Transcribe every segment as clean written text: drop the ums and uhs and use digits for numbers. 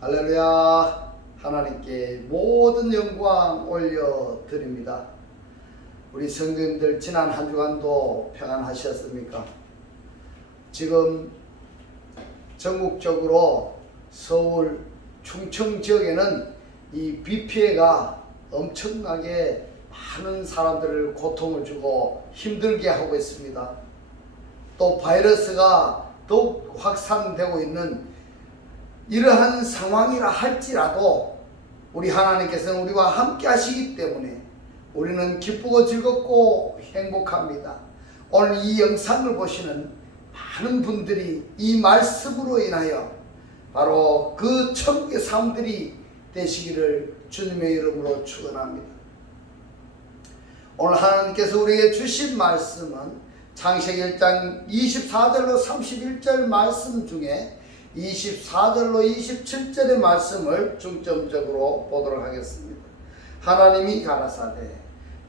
할렐루야. 하나님께 모든 영광 올려드립니다. 우리 성도님들 지난 한 주간도 평안하셨습니까? 지금 전국적으로 서울 충청 지역에는 이 비 피해가 엄청나게 많은 사람들을 고통을 주고 힘들게 하고 있습니다. 또 바이러스가 더욱 확산되고 있는 이러한 상황이라 할지라도 우리 하나님께서는 우리와 함께 하시기 때문에 우리는 기쁘고 즐겁고 행복합니다. 오늘 이 영상을 보시는 많은 분들이 이 말씀으로 인하여 바로 그 천국의 사람들이 되시기를 주님의 이름으로 축원합니다. 오늘 하나님께서 우리에게 주신 말씀은 창세기 1장 24절로 31절 말씀 중에 24절로 27절의 말씀을 중점적으로 보도록 하겠습니다. 하나님이 가라사대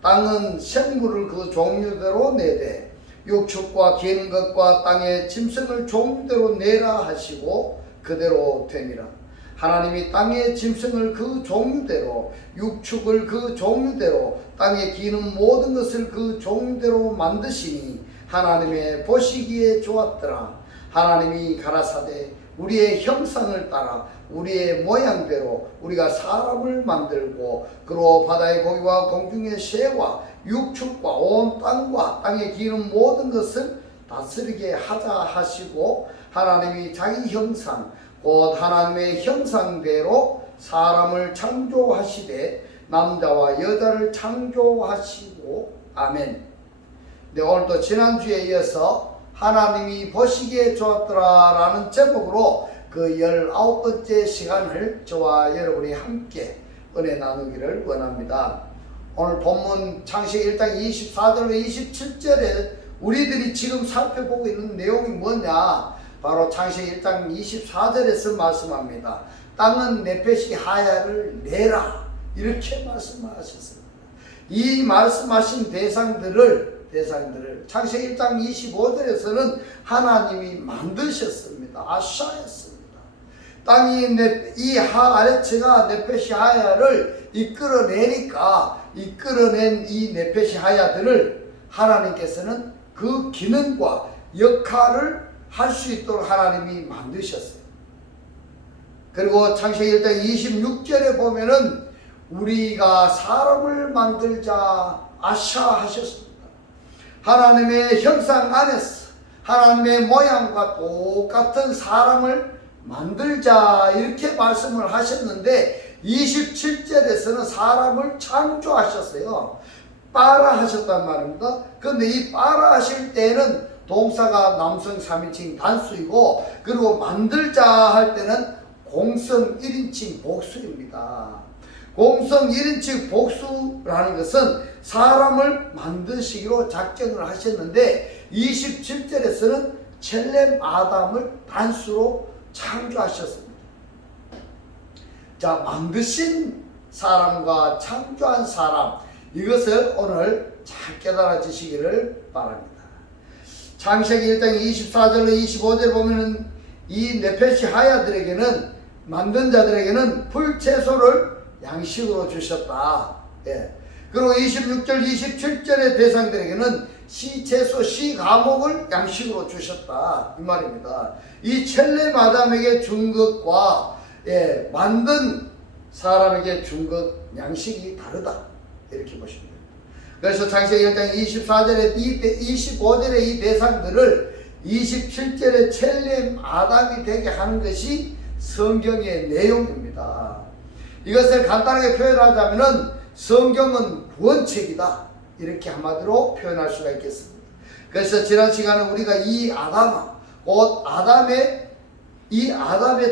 땅은 생물을 그 종류대로 내되 육축과 기는 것과 땅의 짐승을 종류대로 내라 하시고 그대로 되니라. 하나님이 땅의 짐승을 그 종류대로 육축을 그 종류대로 땅에 기는 모든 것을 그 종류대로 만드시니 하나님의 보시기에 좋았더라. 하나님이 가라사대 우리의 형상을 따라 우리의 모양대로 우리가 사람을 만들고 그로 바다의 고기와 공중의 새와 육축과 온 땅과 땅에 기는 모든 것을 다스리게 하자 하시고 하나님이 자기 형상 곧 하나님의 형상대로 사람을 창조하시되 남자와 여자를 창조하시고 아멘. 네, 오늘도 지난주에 이어서 하나님이 보시기에 좋았더라 라는 제목으로 그 19번째 시간을 저와 여러분이 함께 은혜 나누기를 원합니다. 오늘 본문 창세기 1장 24절로 27절에 우리들이 지금 살펴보고 있는 내용이 뭐냐? 바로 창세기 1장 24절에서 말씀합니다. 땅은 네페시 하야를 내라 이렇게 말씀하셨습니다. 이 말씀하신 대상들을 창세기 1장 25절에서는 하나님이 만드셨습니다. 아샤였습니다. 땅이 이 아래체가 네페시 하야를 이끌어내니까 이끌어낸 이 네페시 하야들을 하나님께서는 그 기능과 역할을 할 수 있도록 하나님이 만드셨어요. 그리고 창세기 1장 26절에 보면은 우리가 사람을 만들자 아샤 하셨습니다. 하나님의 형상 안에서 하나님의 모양과 똑같은 사람을 만들자 이렇게 말씀을 하셨는데 27절에서는 사람을 창조하셨어요. 빠라 하셨단 말입니다. 그런데 이 빠라 하실 때는 동사가 남성 3인칭 단수이고 그리고 만들자 할 때는 공성 1인칭 복수입니다. 공성 1인칭 복수라는 것은 사람을 만드시기로 작정을 하셨는데 27절에서는 첼렘 아담을 단수로 창조하셨습니다. 자, 만드신 사람과 창조한 사람 이것을 오늘 잘 깨달아지시기를 바랍니다. 창세기 1장 24절로 25절 보면은 이 네페시 하야들에게는 만든 자들에게는 풀채소를 양식으로 주셨다. 예. 그리고 26절 27절의 대상들에게는 시채소 시과목을 양식으로 주셨다 이 말입니다. 이 첼렘 아담에게 준 것과 만든 사람에게 준 것 양식이 다르다 이렇게 보시면 됩니다. 그래서 창세기 1장 24절에 25절의 이 대상들을 27절에 첼렘 아담이 되게 하는 것이 성경의 내용입니다. 이것을 간단하게 표현하자면은 성경은 구원책이다 이렇게 한마디로 표현할 수가 있겠습니다. 그래서 지난 시간에 우리가 이 아담 곧 아담의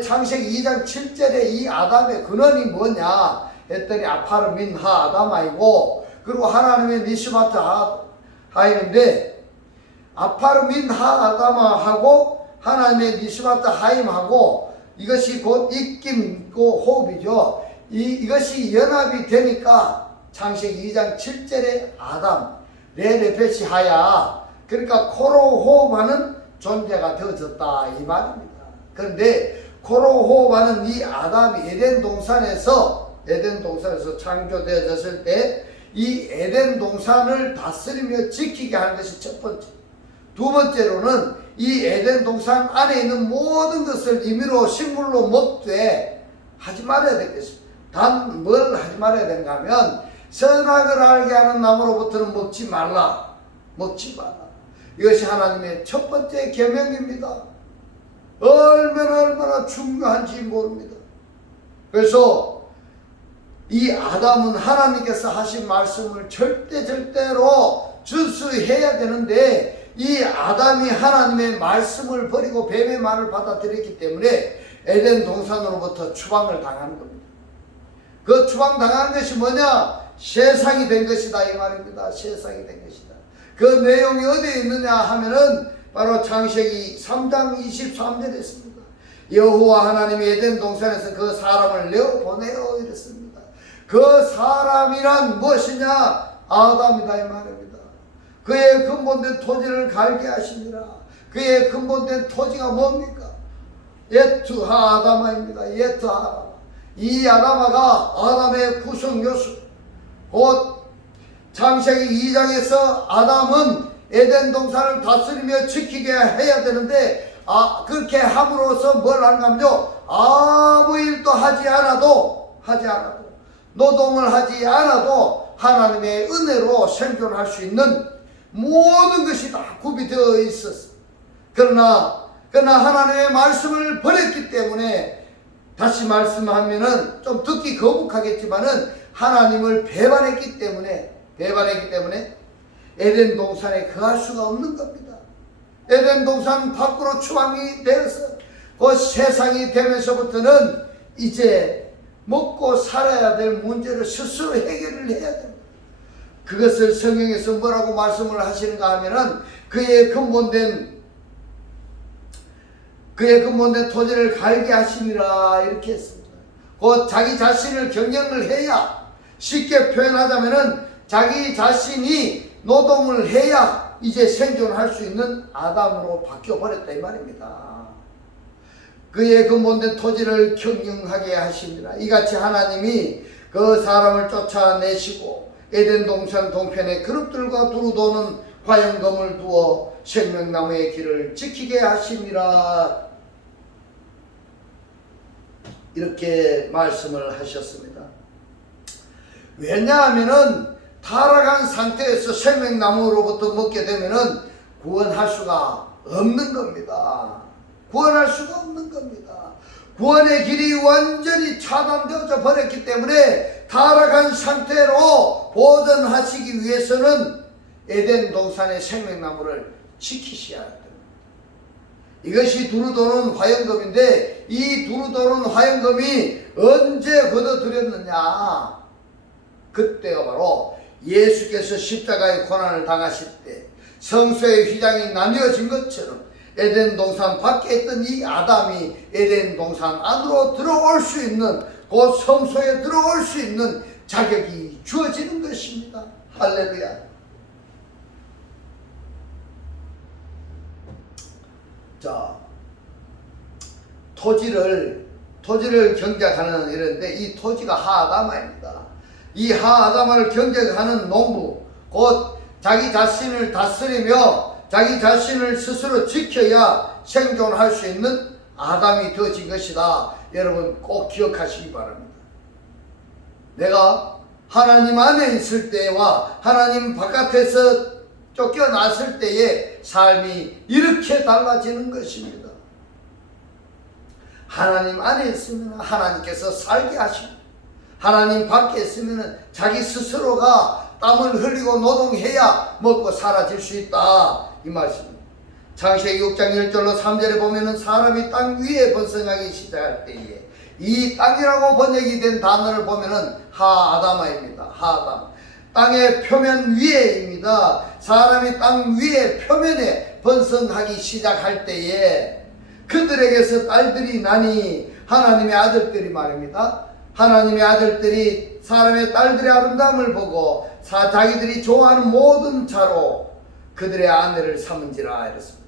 창세기 2장 7절에 이 아담의 근원이 뭐냐 했더니 아파르 민하 아담아이고 그리고 하나님의 니시마트 하임인데 아파르 민하 아담아하고 하나님의 니시마트 하임하고 이것이 곧 입김고 호흡이죠. 이것이 연합이 되니까 창세기 2장 7절에 아담 레네페시 하야 그러니까 코로 호흡하는 존재가 되어졌다 이 말입니다. 그런데 코로 호흡하는 이 아담이 에덴 동산에서 창조되어졌을 때 이 에덴 동산을 다스리며 지키게 하는 것이 첫 번째. 두 번째로는 이 에덴 동산 안에 있는 모든 것을 임의로 식물로 먹되 하지 말아야 되겠습니다. 단 뭘 하지 말아야 되는가 하면 선악을 알게 하는 나무로부터는 먹지 말라. 이것이 하나님의 첫 번째 계명입니다. 얼마나 중요한지 모릅니다. 그래서 이 아담은 하나님께서 하신 말씀을 절대로 준수해야 되는데 이 아담이 하나님의 말씀을 버리고 뱀의 말을 받아들였기 때문에 에덴 동산으로부터 추방을 당하는 겁니다. 그 추방당한 것이 뭐냐? 세상이 된 것이다 이 말입니다. 세상이 된 것이다. 그 내용이 어디에 있느냐 하면은 바로 창세기 3장 23절에 있습니다. 여호와 하나님이 에덴 동산에서 그 사람을 내어보내어 이랬습니다. 그 사람이란 무엇이냐? 아담이다 이 말입니다. 그의 근본된 토지를 갈게 하시니라. 그의 근본된 토지가 뭡니까? 예트하 아담아입니다. 예트하 아담아. 이 아담아가 아담의 구성 요소. 곧 창세기 2장에서 아담은 에덴 동산을 다스리며 지키게 해야 되는데 그렇게 함으로써 뭘 하는가면요, 아무 일도 하지 않아도 노동을 하지 않아도 하나님의 은혜로 생존할 수 있는 모든 것이 다 구비되어 있었어. 그러나 하나님의 말씀을 버렸기 때문에, 다시 말씀하면은 좀 듣기 거북하겠지만은 하나님을 배반했기 때문에 에덴 동산에 거할 수가 없는 겁니다. 에덴 동산 밖으로 추방이 되어서 그 세상이 되면서부터는 이제 먹고 살아야 될 문제를 스스로 해결을 해야 됩니다. 그것을 성경에서 뭐라고 말씀을 하시는가 하면은 그의 근본된 토지를 갈게 하시니라 이렇게 했습니다. 곧 자기 자신을 경영을 해야, 쉽게 표현하자면은 자기 자신이 노동을 해야 이제 생존할 수 있는 아담으로 바뀌어버렸다 이 말입니다. 그의 근본된 토지를 경영하게 하십니다. 이같이 하나님이 그 사람을 쫓아내시고 에덴 동산 동편에 그룹들과 두루 도는 화영검을 두어 생명나무의 길을 지키게 하십니다. 이렇게 말씀을 하셨습니다. 왜냐하면은 타락한 상태에서 생명나무로부터 먹게 되면은 구원할 수가 없는 겁니다. 구원의 길이 완전히 차단되어져 버렸기 때문에 타락한 상태로 보존하시기 위해서는 에덴 동산의 생명나무를 지키셔야 됩니다. 이것이 두루 도는 화영검인데, 이 두루 도는 화영검이 언제 걷어들였느냐? 그때가 바로 예수께서 십자가의 고난을 당하실 때 성소의 휘장이 나뉘어진 것처럼 에덴 동산 밖에 있던 이 아담이 에덴 동산 안으로 들어올 수 있는, 그 성소에 들어올 수 있는 자격이 주어지는 것입니다. 할렐루야. 자, 토지를 경작하는 이런데 이 토지가 하아담아입니다. 이 하아담아를 경작하는 농부, 곧 자기 자신을 다스리며 자기 자신을 스스로 지켜야 생존할 수 있는 아담이 되어진 것이다. 여러분 꼭 기억하시기 바랍니다. 내가 하나님 안에 있을 때와 하나님 바깥에서 쫓겨났을 때의 삶이 이렇게 달라지는 것입니다. 하나님 안에 있으면 하나님께서 살게 하시고, 하나님 밖에 있으면 자기 스스로가 땀을 흘리고 노동해야 먹고 사라질 수 있다 이 말씀입니다. 창세기 6장 1절로 3절에 보면은 사람이 땅 위에 번성하기 시작할 때에, 이 땅이라고 번역이 된 단어를 보면은 하아담아입니다. 하아담, 땅의 표면 위에입니다. 사람이 땅 위에 표면에 번성하기 시작할 때에 그들에게서 딸들이 나니, 하나님의 아들들이 말입니다. 하나님의 아들들이 사람의 딸들의 아름다움을 보고 자기들이 좋아하는 모든 자로 그들의 아내를 삼은지라 이랬습니다.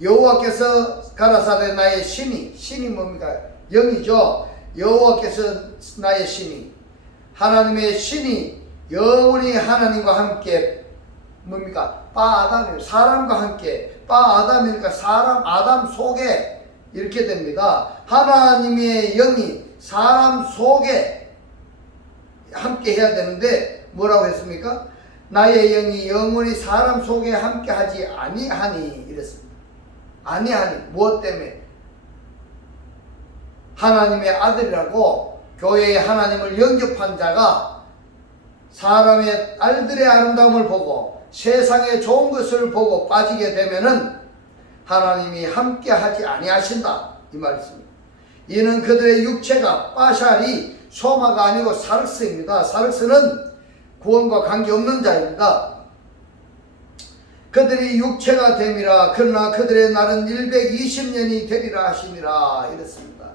여호와께서 가라사대 나의 신이 뭡니까? 영이죠. 여호와께서 나의 신이, 하나님의 신이 영원히 하나님과 함께 뭡니까? 바 아담이에요. 사람과 함께. 바 아담이니까 사람 아담 속에 이렇게 됩니다. 하나님의 영이 사람 속에 함께 해야 되는데 뭐라고 했습니까? 나의 영이 영원히 사람 속에 함께 하지 아니하니 이랬습니다. 아니하니 무엇 때문에? 하나님의 아들이라고 교회에 하나님을 영접한 자가 사람의 딸들의 아름다움을 보고 세상의 좋은 것을 보고 빠지게 되면은 하나님이 함께 하지 아니하신다 이 말입니다. 이는 그들의 육체가 빠샬이 소마가 아니고 사륵스입니다. 사륵스는 구원과 관계없는 자입니다. 그들이 육체가 됨이라. 그러나 그들의 날은 120년이 되리라 하심이라 이랬습니다.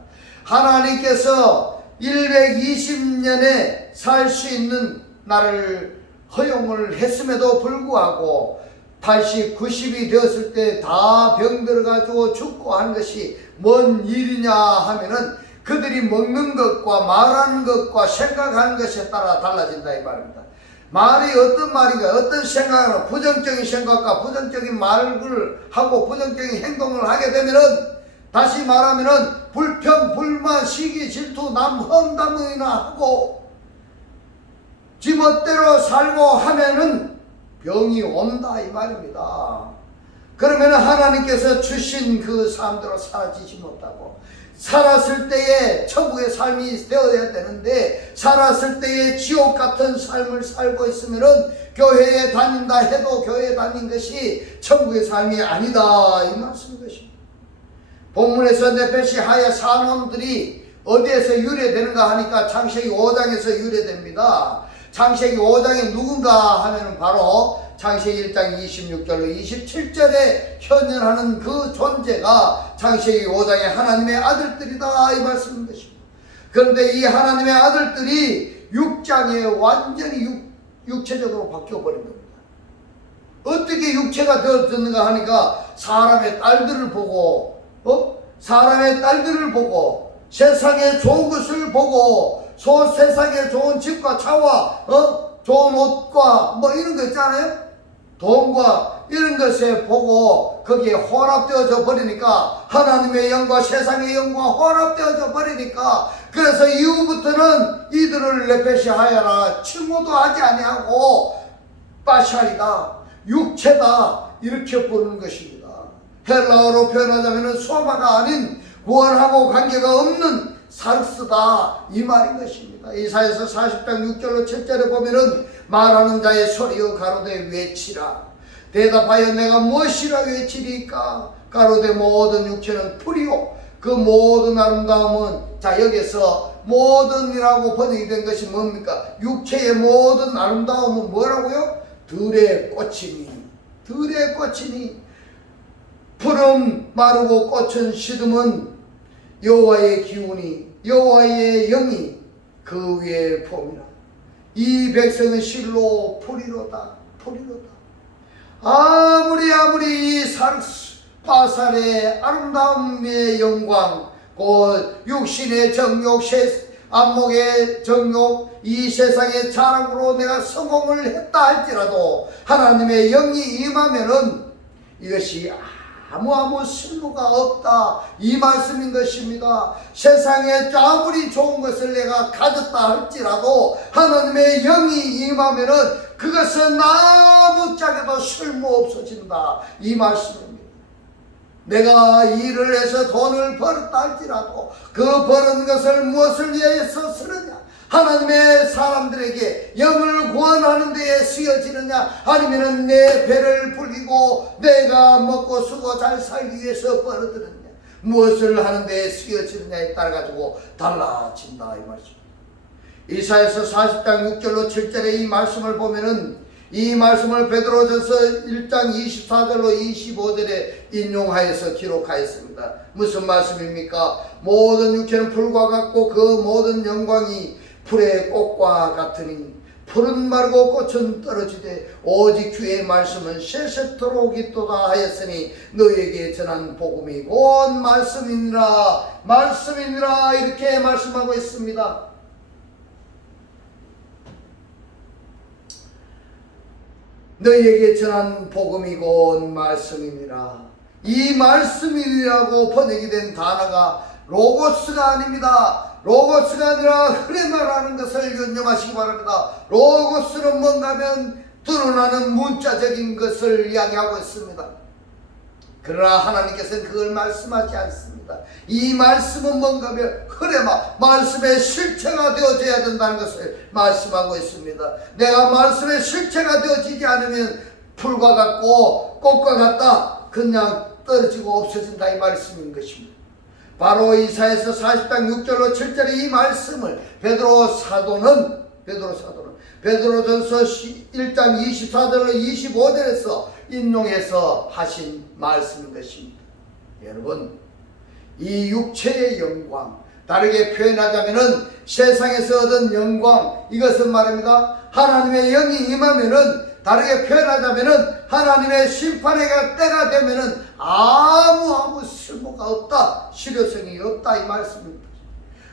하나님께서 120년에 살 수 있는 날을 허용을 했음에도 불구하고 80, 90이 되었을 때 다 병들어가지고 죽고 하는 것이 뭔 일이냐 하면은 그들이 먹는 것과 말하는 것과 생각하는 것에 따라 달라진다 이 말입니다. 말이 어떤 말인가, 어떤 생각을, 부정적인 생각과 부정적인 말을 하고 부정적인 행동을 하게 되면은 다시 말하면은 불평, 불만, 시기, 질투, 남 험담이나 하고 지멋대로 살고 하면은 병이 온다 이 말입니다. 그러면 하나님께서 주신 그 삶대로 살아지지 못하고 살았을 때에 천국의 삶이 되어야 되는데 살았을 때에 지옥 같은 삶을 살고 있으면은 교회에 다닌다 해도 교회에 다닌 것이 천국의 삶이 아니다 이 말씀인 것입니다. 본문에서 네페시 하야 사놈들이 어디에서 유래되는가 하니까 창세기 5장에서 유래됩니다. 창세기 5장에 누군가 하면은 바로 창세기 1장 26절로 27절에 현현하는 그 존재가 창세기 5장의 하나님의 아들들이다 이 말씀인 것입니다. 그런데 이 하나님의 아들들이 6장에 완전히 육체적으로 바뀌어버린 겁니다. 어떻게 육체가 되었는가 하니까 사람의 딸들을 보고 사람의 딸들을 보고 세상에 좋은 것을 보고 세상에 좋은 집과 차와 좋은 옷과 뭐 이런 거 있잖아요. 돈과 이런 것에 보고 거기에 혼합되어져 버리니까 하나님의 영과 세상의 영과 혼합되어져 버리니까 그래서 이후부터는 이들을 네페시 하야라 칭호도 하지 아니하고 빠샬이다 육체다 이렇게 부르는 것입니다. 헬라어로 표현하자면 소마가 아닌 구원하고 관계가 없는 사륵스다 이 말인 것입니다. 이사야서 40장 6절로 7절에 보면은 말하는 자의 소리여 가로되 외치라. 대답하여 내가 무엇이라 외치리까. 가로되 모든 육체는 풀이요 그 모든 아름다움은 자 여기서 모든이라고 번역이 된 것이 뭡니까? 육체의 모든 아름다움은 뭐라고요? 들의 꽃이니 들의 꽃이니 푸른 마르고 꽃은 시듬은 여호와의 기운이 여호와의 영이 그 위에 봄이라. 이 백성은 실로 풀이로다 풀이로다. 아무리 이 바살의 아름다움의 영광 곧 육신의 정욕 안목의 정욕 이 세상의 자랑으로 내가 성공을 했다 할지라도 하나님의 영이 임하면은 이것이 아무 쓸모가 없다 이 말씀인 것입니다. 세상에 아무리 좋은 것을 내가 가졌다 할지라도 하나님의 영이 임하면은 그것은 아무짝에도 쓸모 없어진다 이 말씀입니다. 내가 일을 해서 돈을 벌었다 할지라도 그 버는 것을 무엇을 위해서 쓰느냐? 하나님의 사람들에게 영을 구원하는 데에 쓰여지느냐 아니면 내 배를 불리고 내가 먹고 쓰고 잘 살기 위해서 벌어들였느냐 무엇을 하는 데에 쓰여지느냐에 따라 가지고 달라진다 이 말씀입니다. 이사야서 40장 6절로 7절의 이 말씀을 보면은 이 말씀을 베드로전서 1장 24절로 25절에 인용하여서 기록하였습니다. 무슨 말씀입니까? 모든 육체는 풀과 같고 그 모든 영광이 풀의 꽃과 같으니 풀은 마르고 꽃은 떨어지되 오직 주의 말씀은 세세토록 있도다 하였으니 너에게 전한 복음이 곧 말씀이니라 말씀이니라 이렇게 말씀하고 있습니다. 너희에게 전한 복음이 곧 말씀이니라. 이 말씀이라고 번역이 된 단어가 로고스가 아닙니다. 로고스가 아니라 흐레 말하는 것을 유념하시기 바랍니다. 로고스는 뭔가 하면 드러나는 문자적인 것을 이야기하고 있습니다. 그러나 하나님께서는 그걸 말씀하지 않습니다. 이 말씀은 뭔가 하면 흐레마 말씀의 실체가 되어져야 된다는 것을 말씀하고 있습니다. 내가 말씀의 실체가 되어지지 않으면 풀과 같고 꽃과 같다 그냥 떨어지고 없어진다 이 말씀인 것입니다. 바로 이사야서 40장 6절로 7절의 이 말씀을 베드로전서 1장 24절로 25절에서 인용해서 하신 말씀인 것입니다. 여러분 이 육체의 영광 다르게 표현하자면은 세상에서 얻은 영광 이것은 말입니다. 하나님의 영이 임하면은 다르게 표현하자면은 하나님의 심판의 때가 되면은 아무 쓸모가 없다 실효성이 없다 이 말씀입니다.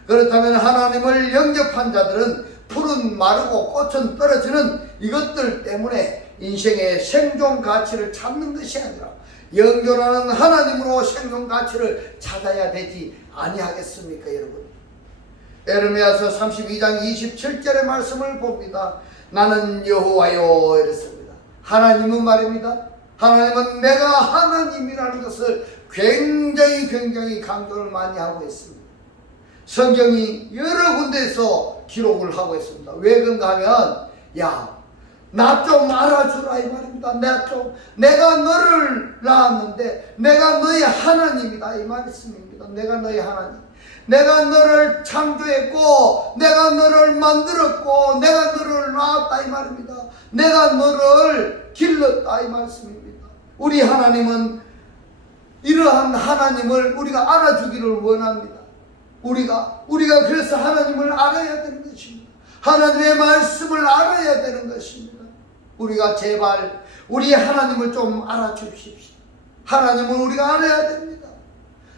그렇다면 하나님을 영접한 자들은 풀은 마르고 꽃은 떨어지는 이것들 때문에 인생의 생존 가치를 찾는 것이 아니라 영존하는 하나님으로 생존 가치를 찾아야 되지 아니하겠습니까 여러분? 에르미야서 32장 27절의 말씀을 봅니다. 나는 여호와요 이랬습니다. 하나님은 말입니다. 하나님은 내가 하나님이라는 것을 굉장히 강조를 많이 하고 있습니다. 성경이 여러 군데에서 기록을 하고 있습니다. 왜 그런가 하면 나 좀 알아주라 이 말입니다. 내가 너를 낳았는데 내가 너의 하나님이다 이 말씀입니다. 내가 너의 하나님. 내가 너를 창조했고 내가 너를 만들었고 내가 너를 낳았다 이 말입니다. 내가 너를 길렀다 이 말씀입니다. 우리 하나님은 이러한 하나님을 우리가 알아주기를 원합니다. 우리가 그래서 하나님을 알아야 되는 것입니다. 하나님의 말씀을 알아야 되는 것입니다. 우리가 제발 우리 하나님을 좀 알아주십시오. 하나님을 우리가 알아야 됩니다.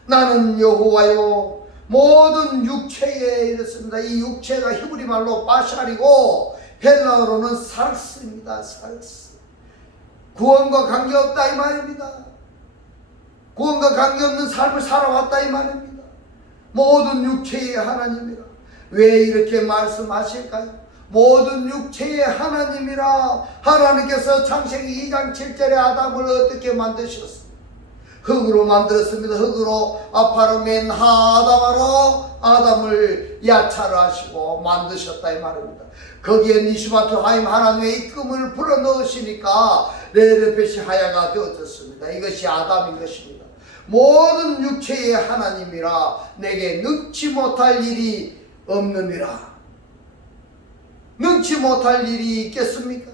나는 여호와요 모든 육체에 이렇습니다. 이 육체가 히브리 말로 바샬이고 헬라어로는 살스입니다. 살스. 구원과 관계없다 이 말입니다. 구원과 관계없는 삶을 살아왔다 이 말입니다. 모든 육체의 하나님이라. 왜 이렇게 말씀하실까요? 모든 육체의 하나님이라. 하나님께서 창세기 2장 7절에 아담을 어떻게 만드셨습니까? 흙으로 만들었습니다. 흙으로 아파르멘 하아담으로 아담을 야차를 하시고 만드셨다 이 말입니다. 거기에 니시마트 하임 하나님의 이끔을 불어넣으시니까 레르펫이 하야가 되어졌습니다. 이것이 아담인 것입니다. 모든 육체의 하나님이라 내게 능치 못할 일이 없느니라. 능치 못할 일이 있겠습니까?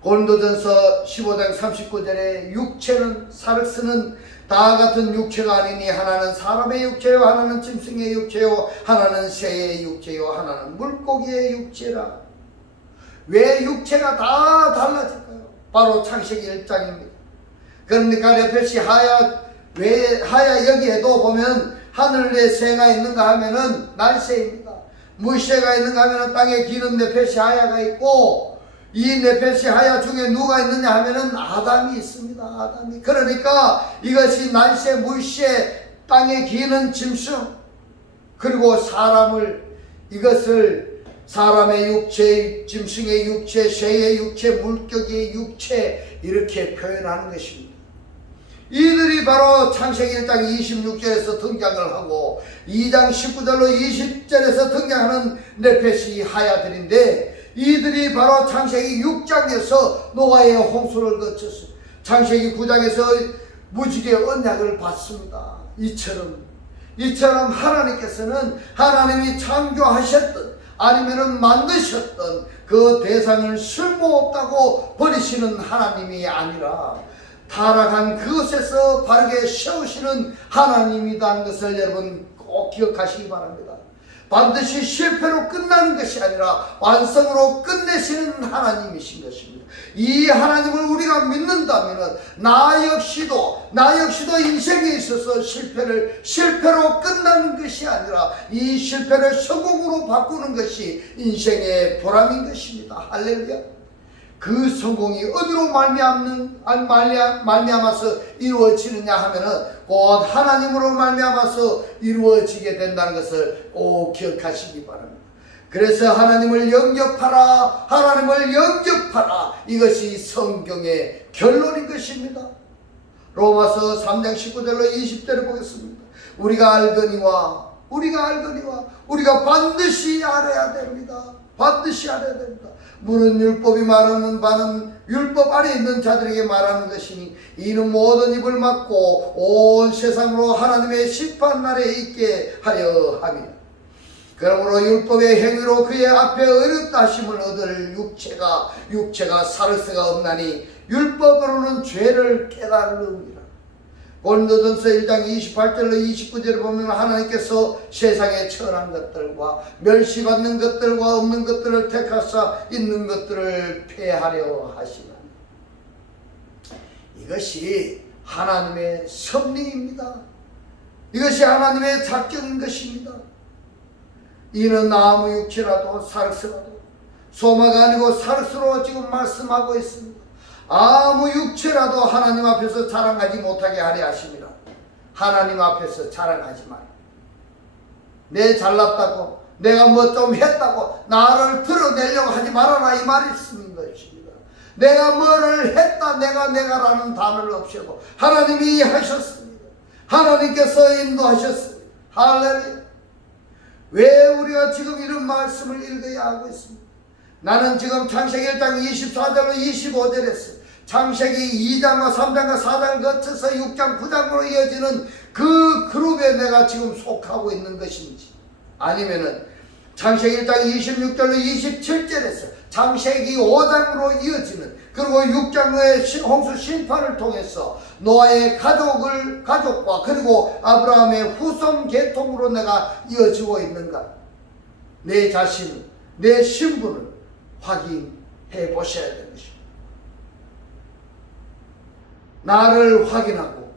고린도전서 15장 39절에 육체는 사르스는 다 같은 육체가 아니니 하나는 사람의 육체요 하나는 짐승의 육체요 하나는 새의 육체요 하나는 물고기의 육체라. 왜 육체가 다 달라질까요? 바로 창세기 1장입니다. 그러니까 레펫이 하야 여기에도 보면 하늘에 새가 있는가 하면은 날새입니다. 물새가 있는가 하면은 땅에 기는 네펫이 하야가 있고 이 네펫이 하야 중에 누가 있느냐 하면은 아담이 있습니다. 아담이. 그러니까 이것이 날새, 물새, 땅에 기는 짐승 그리고 이것을 사람의 육체, 짐승의 육체, 새의 육체, 물고기의 육체 이렇게 표현하는 것입니다. 이들이 바로 창세기 1장 26절에서 등장을 하고 2장 19절로 20절에서 등장하는 네펫이 하야들인데 이들이 바로 창세기 6장에서 노아의 홍수를 거쳤어요. 창세기 9장에서 무지개 언약을 받습니다. 이처럼 하나님께서는 하나님이 창조하셨던 아니면은 만드셨던 그 대상을 쓸모없다고 버리시는 하나님이 아니라 타락한 그것에서 바르게 세우시는 하나님이라는 것을 여러분 꼭 기억하시기 바랍니다. 반드시 실패로 끝나는 것이 아니라 완성으로 끝내시는 하나님이신 것입니다. 이 하나님을 우리가 믿는다면 나 역시도 인생에 있어서 실패로 끝나는 것이 아니라 이 실패를 성공으로 바꾸는 것이 인생의 보람인 것입니다. 할렐루야. 그 성공이 어디로 말미암아서 이루어지느냐 하면은 곧 하나님으로 말미암아서 이루어지게 된다는 것을 꼭 기억하시기 바랍니다. 그래서 하나님을 영접하라, 이것이 성경의 결론인 것입니다. 로마서 3장 19절로 20절을 보겠습니다. 우리가 알거니와 우리가 반드시 알아야 됩니다. 물은 율법이 말하는 바는 율법 아래 있는 자들에게 말하는 것이니 이는 모든 입을 막고 온 세상으로 하나님의 심판날에 있게 하려 함이라. 그러므로 율법의 행위로 그의 앞에 어렵다 하심을 얻을 육체가 살 수가 없나니 율법으로는 죄를 깨달음이라. 고린도전서 1장 28절로 29절을 보면 하나님께서 세상에 천한 것들과 멸시받는 것들과 없는 것들을 택하사 있는 것들을 폐하려 하시나니 이것이 하나님의 섭리입니다. 이것이 하나님의 작정인 것입니다. 이는 아무 육체라도 살으스라도 소마가 아니고 살으스로 지금 말씀하고 있습니다. 아무 육체라도 하나님 앞에서 자랑하지 못하게 하려 하심이라. 하나님 앞에서 자랑하지 마라. 내 잘났다고 내가 뭐 좀 했다고 나를 드러내려고 하지 말아라, 이 말씀인 것입니다. 내가 뭐를 했다 내가라는 단어를 없애고 하나님이 하셨습니다. 하나님께서 인도하셨습니다. 할렐루야. 왜 우리가 지금 이런 말씀을 읽어야 하고 있습니다? 나는 지금 창세기 1장 24절로 25절에서 창세기 2장과 3장과 4장을 거쳐서 6장 9장으로 이어지는 그 그룹에 내가 지금 속하고 있는 것인지, 아니면은 창세기 1장 26절로 27절에서 창세기 5장으로 이어지는, 그리고 6장의 홍수 심판을 통해서 노아의 가족과 그리고 아브라함의 후손 계통으로 내가 이어지고 있는가, 내 자신, 내 신분을 확인해 보셔야 되는 것입니다. 나를 확인하고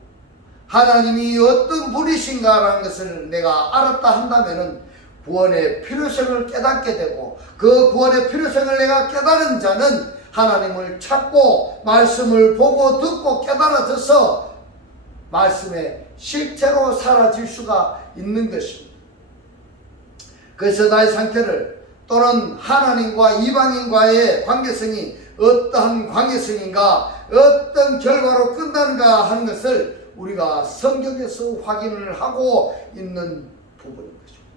하나님이 어떤 분이신가라는 것을 내가 알았다 한다면은 구원의 필요성을 깨닫게 되고, 그 구원의 필요성을 내가 깨달은 자는 하나님을 찾고 말씀을 보고 듣고 깨달아져서 말씀에 실제로 사라질 수가 있는 것입니다. 그래서 나의 상태를, 또는 하나님과 이방인과의 관계성이 어떠한 관계성인가, 어떤 결과로 끝나는가 하는 것을 우리가 성경에서 확인을 하고 있는 부분인 것입니다.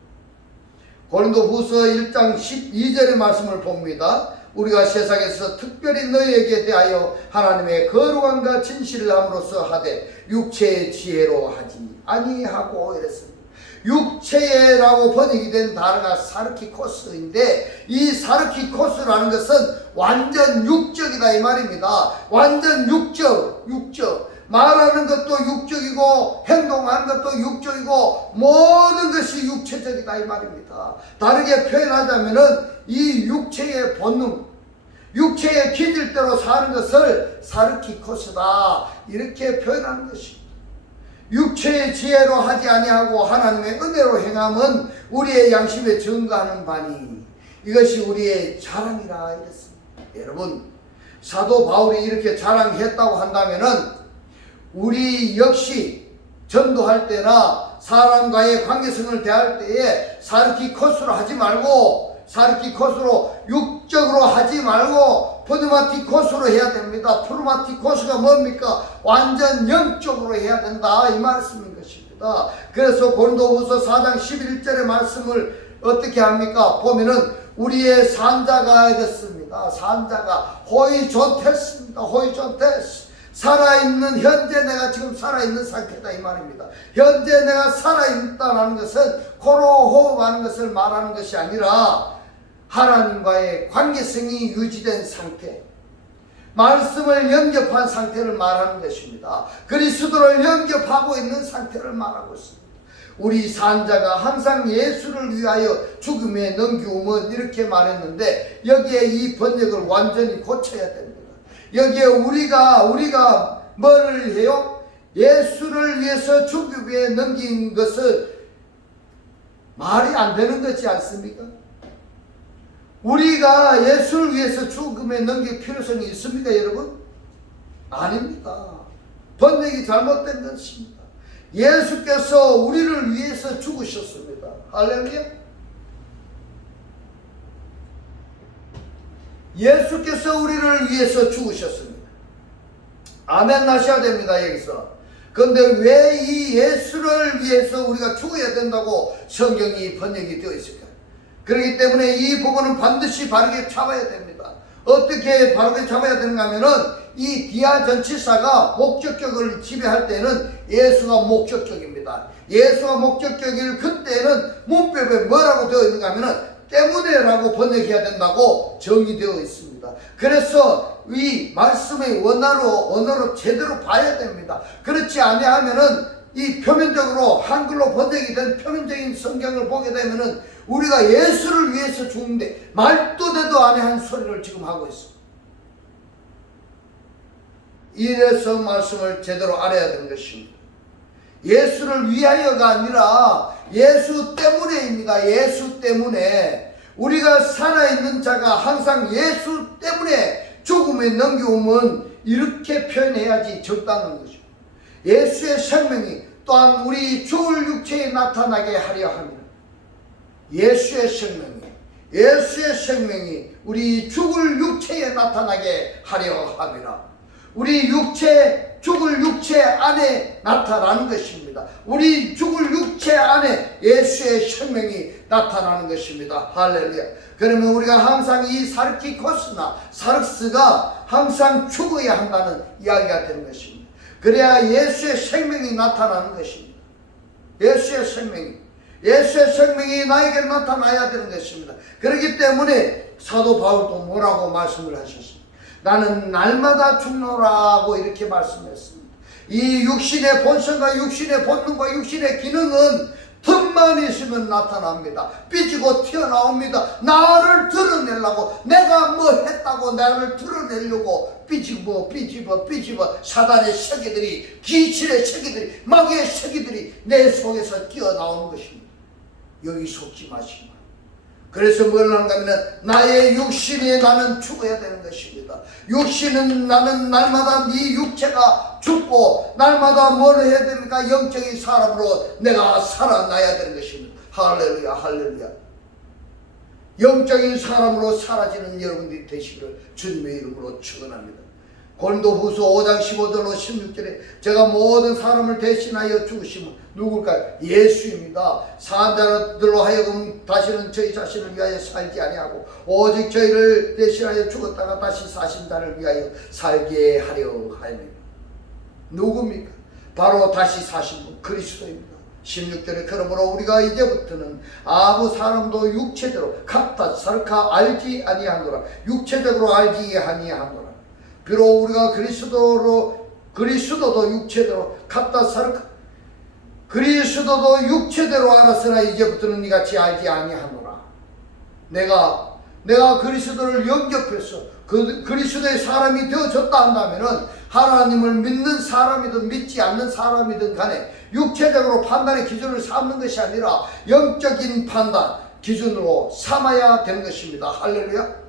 고린도후서 1장 12절의 말씀을 봅니다. 우리가 세상에서 특별히 너희에게 대하여 하나님의 거룩함과 진실을 함으로써 하되 육체의 지혜로 하지 아니하고 이랬습니다. 육체라고 번역이 된 단어가 사르키코스인데, 이 사르키코스라는 것은 완전 육적이다 이 말입니다. 완전 육적. 말하는 것도 육적이고 행동하는 것도 육적이고 모든 것이 육체적이다 이 말입니다. 다르게 표현하자면은 이 육체의 본능, 육체의 기질대로 사는 것을 사르키코스다 이렇게 표현하는 것입니다. 육체의 지혜로 하지 아니하고 하나님의 은혜로 행함은 우리의 양심에 증거하는 바니 이것이 우리의 자랑이라 이랬습니다. 여러분, 사도 바울이 이렇게 자랑했다고 한다면은 우리 역시 전도할 때나 사람과의 관계성을 대할 때에 사르키코스로 하지 말고, 사르키코스로 육적으로 하지 말고 프누마티코스로 해야 됩니다. 프누마티코스가 뭡니까? 완전 영적으로 해야 된다 이 말씀인 것입니다. 그래서 고린도후서 4장 11절의 말씀을 어떻게 합니까? 보면은 우리의 산자가 됐습니다. 산자가 호의존tes습니다. 호의존tes. 살아있는, 현재 내가 지금 살아있는 상태다 이 말입니다. 현재 내가 살아있다는 것은 코로 호흡하는 것을 말하는 것이 아니라 하나님과의 관계성이 유지된 상태, 말씀을 영접한 상태를 말하는 것입니다. 그리스도를 영접하고 있는 상태를 말하고 있습니다. 우리 산자가 항상 예수를 위하여 죽음에 넘기움은 이렇게 말했는데, 여기에 이 번역을 완전히 고쳐야 됩니다. 여기에 우리가 뭐를 해요? 예수를 위해서 죽음에 넘긴 것은 말이 안 되는 거지 않습니까? 우리가 예수를 위해서 죽음에 넘길 필요성이 있습니까, 여러분? 아닙니다. 번역이 잘못된 것입니다. 예수께서 우리를 위해서 죽으셨습니다. 할렐루야. 예수께서 우리를 위해서 죽으셨습니다. 아멘 하셔야 됩니다, 여기서. 그런데 왜 이 예수를 위해서 우리가 죽어야 된다고 성경이 번역이 되어 있을까요? 그렇기 때문에 이 부분은 반드시 바르게 잡아야 됩니다. 어떻게 바르게 잡아야 되는가 하면은, 이 디아 전치사가 목적격을 지배할 때는 예수가 목적격입니다. 예수가 목적격일 그때는 문법에 뭐라고 되어 있는가 하면은 때문에라고 번역해야 된다고 정의되어 있습니다. 그래서 이 말씀의 언어로 제대로 봐야 됩니다. 그렇지 아니하면은 이 표면적으로 한글로 번역이 된 표면적인 성경을 보게 되면은 우리가 예수를 위해서 죽는데 말도 되도 아니한 소리를 지금 하고 있습니다. 이래서 말씀을 제대로 알아야 되는 것입니다. 예수를 위하여가 아니라 예수 때문에입니다. 예수 때문에. 우리가 살아있는 자가 항상 예수 때문에 죽음에 넘겨오면 이렇게 표현해야지 적당한 것입니다. 예수의 생명이 또한 우리 죽을 육체에 나타나게 하려 합니다. 예수의 생명이 우리 죽을 육체에 나타나게 하려 합니다. 우리 죽을 육체 안에 나타나는 것입니다. 우리 죽을 육체 안에 예수의 생명이 나타나는 것입니다. 할렐루야. 그러면 우리가 항상 이 사르스가 항상 죽어야 한다는 이야기가 되는 것입니다. 그래야 예수의 생명이 나타나는 것입니다. 예수의 생명이 나에게 나타나야 되는 것입니다. 그렇기 때문에 사도 바울도 뭐라고 말씀을 하셨습니다. 나는 날마다 죽노라고 이렇게 말씀했습니다. 이 육신의 본성과 육신의 본능과 육신의 기능은 틈만 있으면 나타납니다. 삐지고 튀어나옵니다. 나를 드러내려고, 내가 뭐 했다고 나를 드러내려고 삐집어 사단의 세계들이, 기칠의 세계들이, 마귀의 세계들이 내 속에서 뛰어나오는 것입니다. 여기 속지 마시고. 그래서 뭘 하는가 하면 나의 육신에 나는 죽어야 되는 것입니다. 육신은 나는 날마다 네 육체가 죽고 날마다 뭘 해야 됩니까? 영적인 사람으로 내가 살아나야 되는 것입니다. 할렐루야, 할렐루야. 영적인 사람으로 사라지는 여러분들이 되시기를 주님의 이름으로 축원합니다. 고린도후서 5장 15절로 16절에 제가 모든 사람을 대신하여 죽으심은 누굴까요? 예수입니다. 사람들로 하여금 다시는 저희 자신을 위하여 살지 아니하고 오직 저희를 대신하여 죽었다가 다시 사신 자를 위하여 살게 하려 하옵니다. 누굽니까? 바로 다시 사신 분 그리스도입니다. 16절에 그러므로 우리가 이제부터는 아무 사람도 육체적으로 각다 사르카 알지 아니하노라. 육체적으로 알지 아니하노라. 비록 우리가 그리스도도 육체대로 각다 사르카 그리스도도 육체대로 알았으나 이제부터는 이같이 알지 아니하노라. 내가 그리스도를 영접해서 그리스도의 사람이 되어졌다 한다면은 하나님을 믿는 사람이든 믿지 않는 사람이든 간에 육체적으로 판단의 기준을 삼는 것이 아니라 영적인 판단 기준으로 삼아야 되는 것입니다. 할렐루야.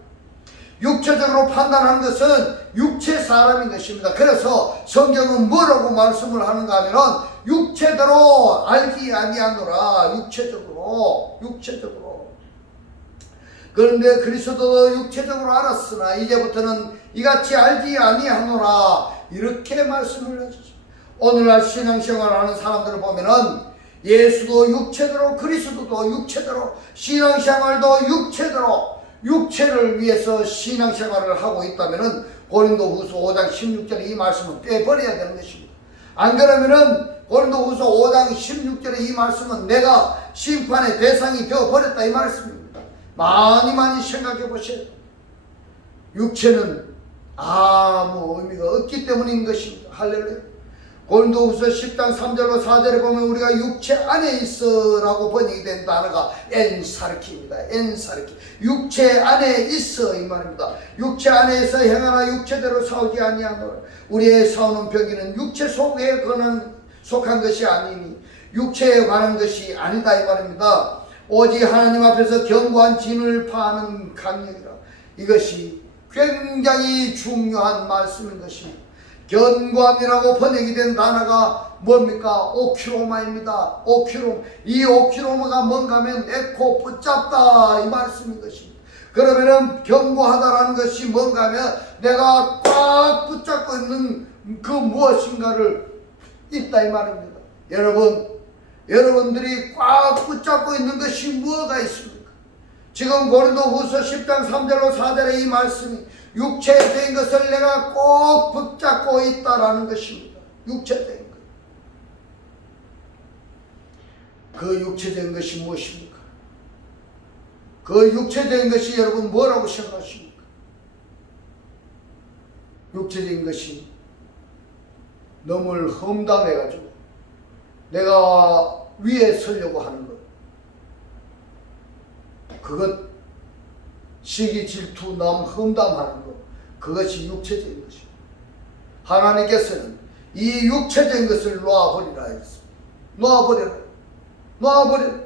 육체적으로 판단하는 것은 육체 사람인 것입니다. 그래서 성경은 뭐라고 말씀을 하는가 하면 육체대로 알지 아니하노라. 육체적으로. 그런데 그리스도도 육체적으로 알았으나 이제부터는 이같이 알지 아니하노라. 이렇게 말씀을 해주십니다. 오늘날 신앙생활하는 사람들을 보면은 예수도 육체대로 그리스도도 육체대로 신앙생활도 육체를 위해서 신앙생활을 하고 있다면은 고린도후서 5장 16절에 이 말씀은 빼버려야 되는 것입니다. 안 그러면은 고린도후서 5장 16절에 이 말씀은 내가 심판의 대상이 되어버렸다 이 말씀입니다. 많이 생각해 보세요. 육체는 아무 의미가 없기 때문인 것입니다. 할렐루야. 고린도후서 10장 3절로 4절에 보면 우리가 육체 안에 있어라고 번역이 된 단어가 엔사르키입니다. 엔사르키. 육체 안에 있어 이 말입니다. 육체 안에서 행하나 육체대로 싸우지 아니하노라. 우리의 싸우는 병기는 육체 속에 속한 것이 아니니 육체에 관한 것이 아니다 이 말입니다. 오직 하나님 앞에서 견고한 진을 파하는 강령이라. 이것이 굉장히 중요한 말씀인 것입니다. 견고함이라고 번역이 된 단어가 뭡니까? 오키로마입니다. 오키로마. 이 오키로마가 뭔가 하면 에코 붙잡다 이 말씀인 것입니다. 그러면은 견고하다라는 것이 뭔가 하면 내가 꽉 붙잡고 있는 그 무엇인가를 있다 이 말입니다. 여러분들이 꽉 붙잡고 있는 것이 무엇가 있습니까? 지금 고린도후서 10장 3절로 4절의 이 말씀이 육체적인 것을 내가 꼭 붙잡고 있다라는 것입니다. 육체적인 것. 그 육체적인 것이 무엇입니까? 그 육체적인 것이 여러분 뭐라고 생각하십니까? 육체적인 것이 너무 험담해가지고 내가 위에 서려고 하는 것. 그것 시기 질투 남 험담하는 것. 그것이 육체적인 것입니다. 하나님께서는 이 육체적인 것을 놓아버리라 했습니다. 놓아버려라.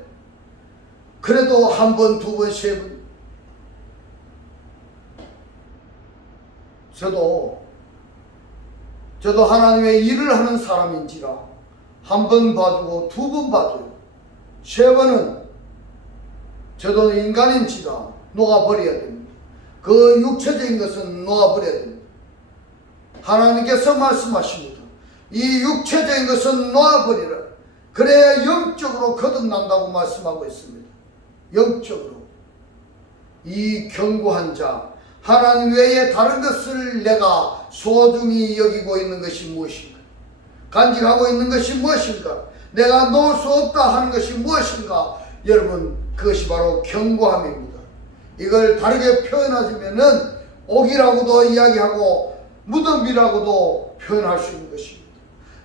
그래도 한 번, 두 번, 세 번. 저도 하나님의 일을 하는 사람인지라 한 번 봐주고 두 번 봐줘요. 세 번은 저도 인간인지라 놓아버려야 됩니다. 그 육체적인 것은 놓아버려야 됩니다. 하나님께서 말씀하십니다. 이 육체적인 것은 놓아버리라. 그래야 영적으로 거듭난다고 말씀하고 있습니다. 영적으로. 이 견고한 자, 하나님 외에 다른 것을 내가 소중히 여기고 있는 것이 무엇인가? 간직하고 있는 것이 무엇인가? 내가 놓을 수 없다 하는 것이 무엇인가? 여러분, 그것이 바로 견고함입니다. 이걸 다르게 표현하자면은 옥이라고도 이야기하고 무덤이라고도 표현할 수 있는 것입니다.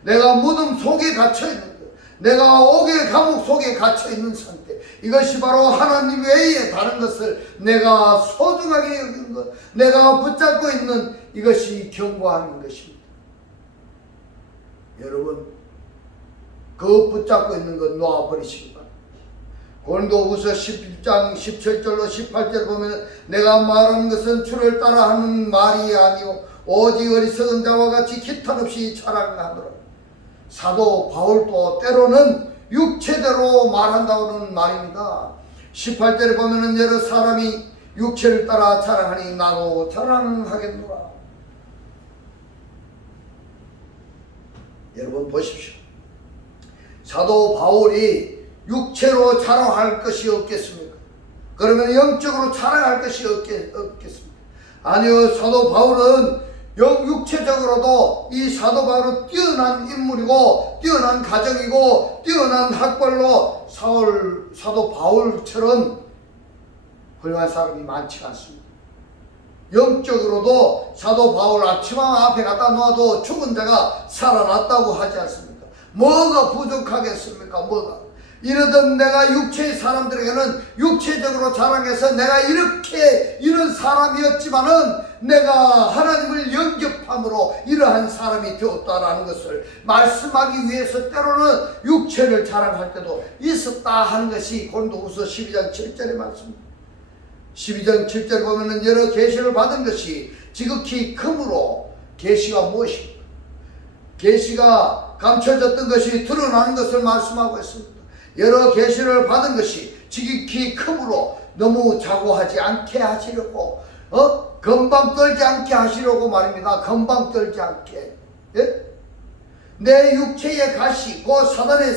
내가 무덤 속에 갇혀 있는 것, 내가 옥의 감옥 속에 갇혀 있는 상태, 이것이 바로 하나님 외에 다른 것을 내가 소중하게 여기는 것, 내가 붙잡고 있는 이것이 견고함인 것입니다. 여러분, 그 붙잡고 있는 것 놓아버리시기 바랍니다. 고린도후서 11장 17절로 18절 보면 내가 말하는 것은 주를 따라하는 말이 아니오 오직 어리석은 자와 같이 기탄 없이 자랑하노라. 사도 바울도 때로는 육체대로 말한다고는 말입니다. 18절에 보면은 여러 사람이 육체를 따라 자랑하니 나도 자랑하겠노라. 여러분 보십시오. 사도 바울이 육체로 자랑할 것이 없겠습니까? 그러면 영적으로 자랑할 것이 없겠습니까? 아니요. 사도 바울은 육체적으로도 이 사도 바울은 뛰어난 인물이고 뛰어난 가정이고 뛰어난 학벌로 사도 바울처럼 훌륭한 사람이 많지 않습니다. 영적으로도 사도 바울 앞치마 앞에 갖다 놓아도 죽은 자가 살아났다고 하지 않습니까? 뭐가 부족하겠습니까? 뭐가? 이러던 내가 육체의 사람들에게는 육체적으로 자랑해서 내가 이런 사람이었지만은 내가 하나님을 영접함으로 이러한 사람이 되었다라는 것을 말씀하기 위해서 때로는 육체를 자랑할 때도 있었다 하는 것이 고린도후서 12장 7절의 말씀입니다. 12장 7절 보면은 여러 계시를 받은 것이 지극히 크므로 계시가 무엇입니까? 계시가 감춰졌던 것이 드러나는 것을 말씀하고 있습니다. 여러 계시를 받은 것이 지극히 크므로 너무 자고하지 않게 하시려고 금방 떨지 않게 하시려고 말입니다. 금방 떨지 않게. 예? 내 육체의 가시 그 사단의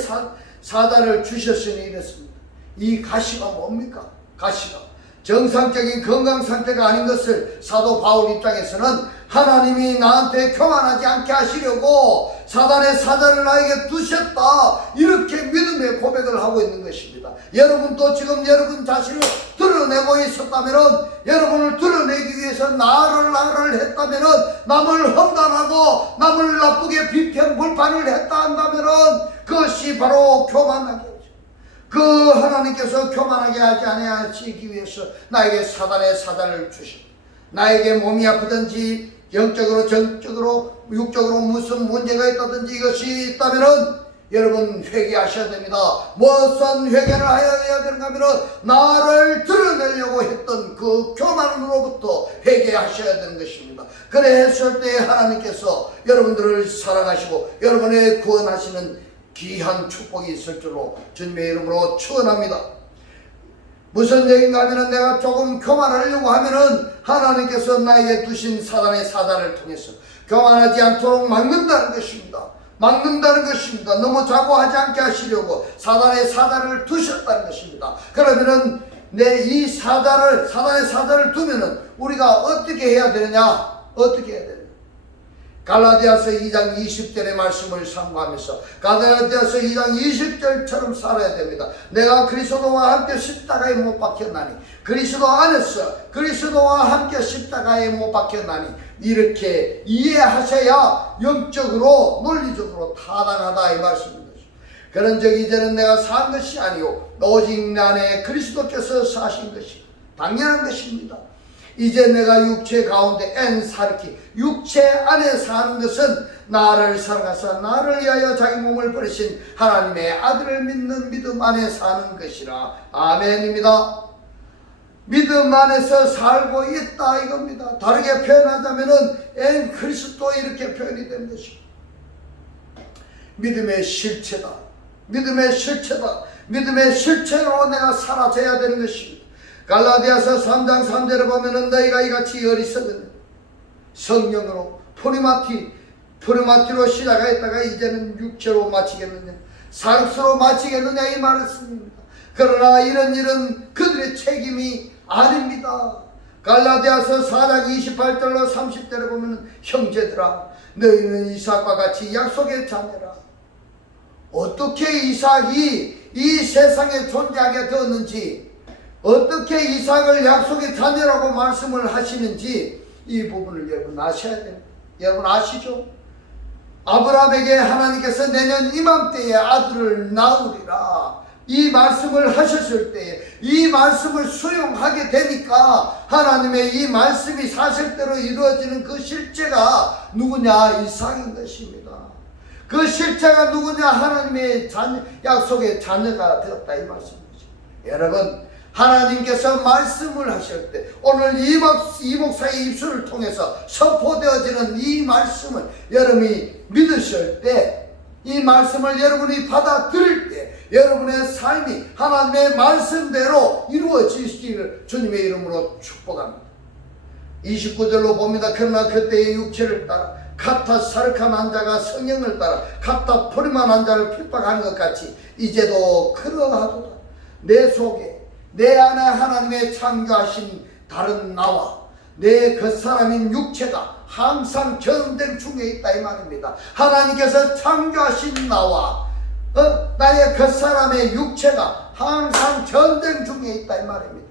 사단을 주셨으니 이랬습니다. 이 가시가 뭡니까? 가시가 정상적인 건강 상태가 아닌 것을 사도 바울 입장에서는 하나님이 나한테 교만하지 않게 하시려고 사단의 사자를 나에게 두셨다, 이렇게 믿음의 고백을 하고 있는 것입니다. 여러분도 지금 여러분 자신을 드러내고 있었다면, 여러분을 드러내기 위해서 나를 했다면, 남을 험담하고 남을 나쁘게 비편 불판을 했다 한다면 그것이 바로 교만하게, 그 하나님께서 교만하게 하지 아니하시기 위해서 나에게 사단의 사자를 주셨다. 나에게 몸이 아프든지 영적으로 정적으로 육적으로 무슨 문제가 있다든지 이것이 있다면 여러분 회개하셔야 됩니다. 무슨 회개를 해야 되는가 하면 나를 드러내려고 했던 그 교만으로부터 회개하셔야 되는 것입니다. 그래 했을 때 하나님께서 여러분들을 사랑하시고 여러분의 구원하시는 귀한 축복이 있을 줄로 주님의 이름으로 축원합니다. 무슨 얘기인가 하면은 내가 조금 교만하려고 하면은 하나님께서 나에게 두신 사단의 사자를 통해서 교만하지 않도록 막는다는 것입니다. 막는다는 것입니다. 너무 자고하지 않게 하시려고 사단의 사자를 두셨다는 것입니다. 그러면은 내 사단의 사자를 두면은 우리가 어떻게 해야 되느냐? 어떻게 해야 되느냐? 갈라디아서 2장 20절의 말씀을 참고하면서 갈라디아서 2장 20절처럼 살아야 됩니다. 내가 그리스도와 함께 십자가에 못 박혔나니, 그리스도 안에서 그리스도와 함께 십자가에 못 박혔나니, 이렇게 이해하셔야 영적으로 논리적으로 타당하다 이 말씀입니다. 그런 적 이제는 내가 산 것이 아니요 오직 내 안에 그리스도께서 사신 것이 당연한 것입니다. 이제 내가 육체 가운데 엔사르키, 육체 안에 사는 것은 나를 사랑하사 나를 위하여 자기 몸을 버리신 하나님의 아들을 믿는 믿음 안에 사는 것이라. 아멘입니다. 믿음 안에서 살고 있다 이겁니다. 다르게 표현하자면은 엔 그리스도 이렇게 표현이 되는 것입니다. 믿음의 실체다. 믿음의 실체다. 믿음의 실체로 내가 살아져야 되는 것입니다. 갈라디아서 3장 3절에 보면은 너희가 이같이 어리석은 성령으로 포리마티로 시작했다가 이제는 육체로 마치겠느냐, 사육수로 마치겠느냐 이 말씀입니다. 그러나 이런 일은 그들의 책임이 아닙니다. 갈라디아서 4장 28절로 30절에 보면은 형제들아 너희는 이삭과 같이 약속의 자녀라. 어떻게 이삭이 이 세상에 존재하게 되었는지, 어떻게 이삭을 약속의 자녀라고 말씀을 하시는지 이 부분을 여러분 아셔야 됩니다. 여러분 아시죠? 아브라함에게 하나님께서 내년 이맘때에 아들을 낳으리라 이 말씀을 하셨을 때에 이 말씀을 수용하게 되니까 하나님의 이 말씀이 사실대로 이루어지는 그 실제가 누구냐? 이삭인 것입니다. 그 실제가 누구냐? 하나님의 약속의 자녀가 되었다 이 말씀이죠. 여러분, 하나님께서 말씀을 하실 때 오늘 이 목사의 입술을 통해서 선포되어지는 이 말씀을 여러분이 믿으실 때, 이 말씀을 여러분이 받아들일 때 여러분의 삶이 하나님의 말씀대로 이루어지시기를 주님의 이름으로 축복합니다. 29절로 봅니다. 그러나 그때의 육체를 따라 카타 사르칸한 자가 성령을 따라 카타 포리만한 자를 핍박하는 것 같이 이제도 그러하도다. 내 속에 내 안에 하나님의 창조하신 다른 나와 내 겉사람인 육체가 항상 전쟁 중에 있다 이 말입니다. 하나님께서 창조하신 나와 나의 겉사람의 육체가 항상 전쟁 중에 있다 이 말입니다.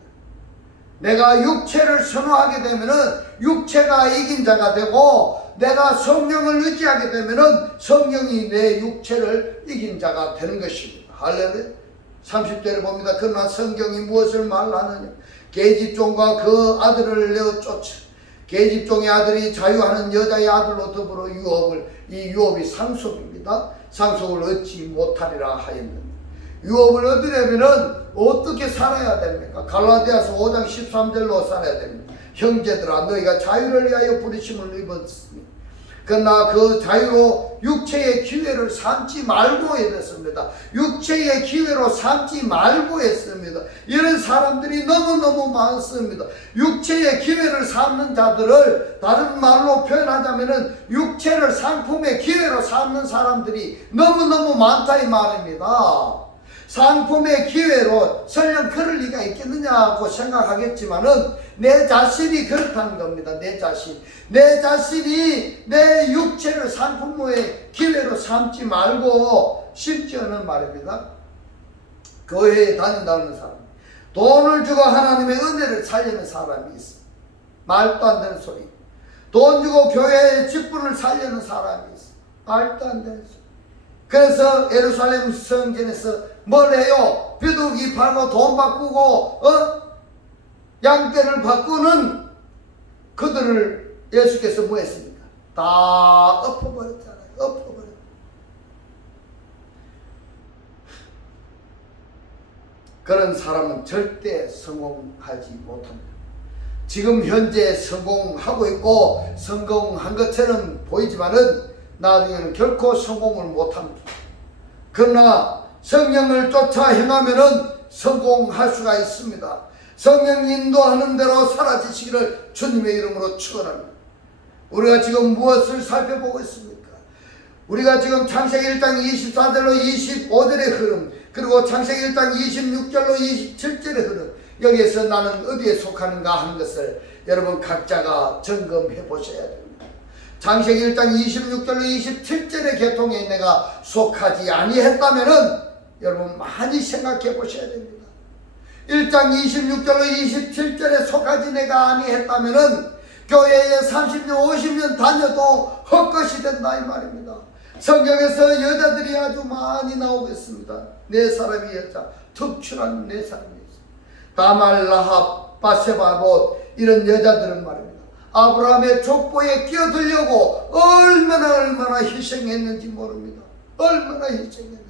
내가 육체를 선호하게 되면은 육체가 이긴 자가 되고, 내가 성령을 의지하게 되면은 성령이 내 육체를 이긴 자가 되는 것입니다. 할렐루야. 30절에 봅니다. 그러나 성경이 무엇을 말하느냐? 계집종과 그 아들을 내어 쫓아 계집종의 아들이 자유하는 여자의 아들로 더불어 유업을, 이 유업이 상속입니다. 상속을 얻지 못하리라 하였느냐. 유업을 얻으려면은 어떻게 살아야 됩니까? 갈라디아서 5장 13절로 살아야 됩니다. 형제들아 너희가 자유를 위하여 부르심을 입었으니 그러나 그 자유로 육체의 기회를 삼지 말고 했습니다. 육체의 기회로 삼지 말고 했습니다. 이런 사람들이 너무너무 많습니다. 육체의 기회를 삼는 자들을 다른 말로 표현하자면은 육체를 상품의 기회로 삼는 사람들이 너무너무 많다 이 말입니다. 상품의 기회로 설령 그럴 리가 있겠느냐고 생각하겠지만은 내 자신이 그렇다는 겁니다. 내 자신이 내 육체를 상품의 기회로 삼지 말고, 심지어는 말입니다, 교회에 다닌다는 사람, 돈을 주고 하나님의 은혜를 살리는 사람이 있어. 말도 안 되는 소리. 돈 주고 교회의 직분을 살리는 사람이 있어. 말도 안 되는 소리. 그래서 예루살렘 성전에서 뭘 해요? 비둘기 팔고 돈 바꾸고 양떼를 바꾸는 그들을 예수께서 뭐 했습니까? 다 엎어버렸잖아요. 엎어버렸. 그런 사람은 절대 성공하지 못합니다. 지금 현재 성공하고 있고 성공한 것처럼 보이지만은 나중에는 결코 성공을 못합니다. 그러나 성령을 쫓아 행하면은 성공할 수가 있습니다. 성령 인도하는 대로 사라지시기를 주님의 이름으로 축원합니다. 우리가 지금 무엇을 살펴보고 있습니까? 우리가 지금 창세기 1장 24절로 25절의 흐름, 그리고 창세기 1장 26절로 27절의 흐름, 여기에서 나는 어디에 속하는가 하는 것을 여러분 각자가 점검해 보셔야 됩니다. 창세기 1장 26절로 27절의 계통에 내가 속하지 아니했다면은 여러분 많이 생각해 보셔야 됩니다. 1장 26절로 27절에 속하지 내가 아니했다면은 교회에 30년 50년 다녀도 헛것이 된다 이 말입니다. 성경에서 여자들이 아주 많이 나오겠습니다. 네 사람이 여자, 특출한 네 사람이 있습니다. 다말, 라합, 바세바, 롯, 이런 여자들은 말입니다, 아브라함의 족보에 끼어들려고 얼마나 희생했는지 모릅니다. 얼마나 희생했는지.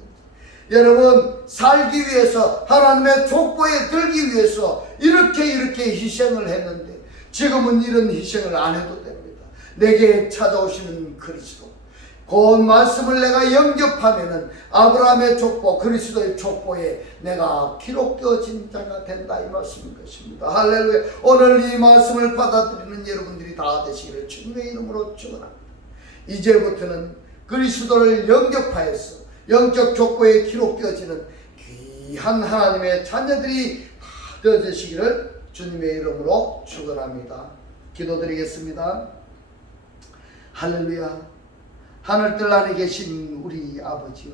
여러분, 살기 위해서, 하나님의 족보에 들기 위해서 이렇게 희생을 했는데 지금은 이런 희생을 안 해도 됩니다. 내게 찾아오시는 그리스도, 그 말씀을 내가 영접하면은 아브라함의 족보, 그리스도의 족보에 내가 기록되어진 자가 된다 이 말씀인 것입니다. 할렐루야. 오늘 이 말씀을 받아들이는 여러분들이 다 되시기를 주님의 이름으로 축원합니다. 이제부터는 그리스도를 영접하여서 영적 족보에 기록되어지는 귀한 하나님의 자녀들이 다 되어지시기를 주님의 이름으로 축원합니다. 기도드리겠습니다. 할렐루야. 하늘들 안에 계신 우리 아버지요,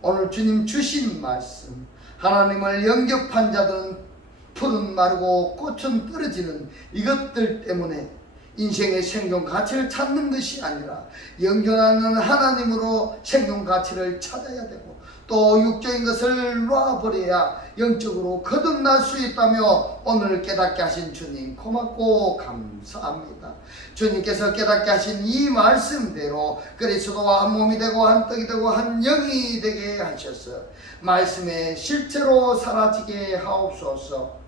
오늘 주님 주신 말씀, 하나님을 영접한 자들은 풀은 마르고 꽃은 떨어지는 이것들 때문에 인생의 생존 가치를 찾는 것이 아니라 영존하는 하나님으로 생존 가치를 찾아야 되고, 또 육적인 것을 놔버려야 영적으로 거듭날 수 있다며 오늘 깨닫게 하신 주님 고맙고 감사합니다. 주님께서 깨닫게 하신 이 말씀대로 그리스도와 한 몸이 되고 한 떡이 되고 한 영이 되게 하셔서 말씀에 실제로 사라지게 하옵소서.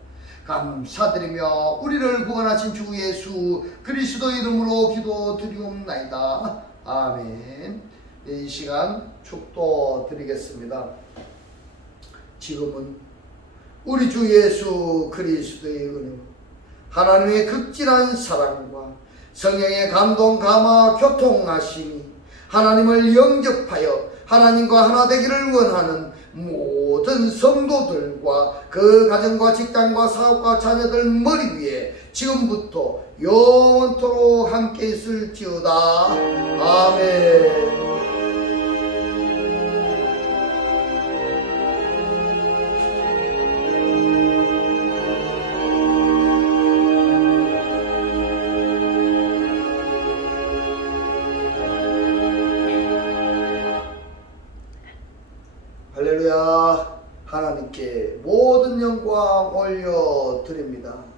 감사드리며 우리를 구원하신 주 예수 그리스도 이름으로 기도드리옵나이다. 아멘. 이 시간 축도 드리겠습니다. 지금은 우리 주 예수 그리스도의 은혜와 하나님의 극진한 사랑과 성령의 감동 감화 교통하심이 하나님을 영접하여 하나님과 하나 되기를 원하는 모든 성도들과 그 가정과 직장과 사업과 자녀들 머리 위에 지금부터 영원토록 함께 있을지어다. 아멘. 할렐루야. 하나님께 모든 영광 올려드립니다.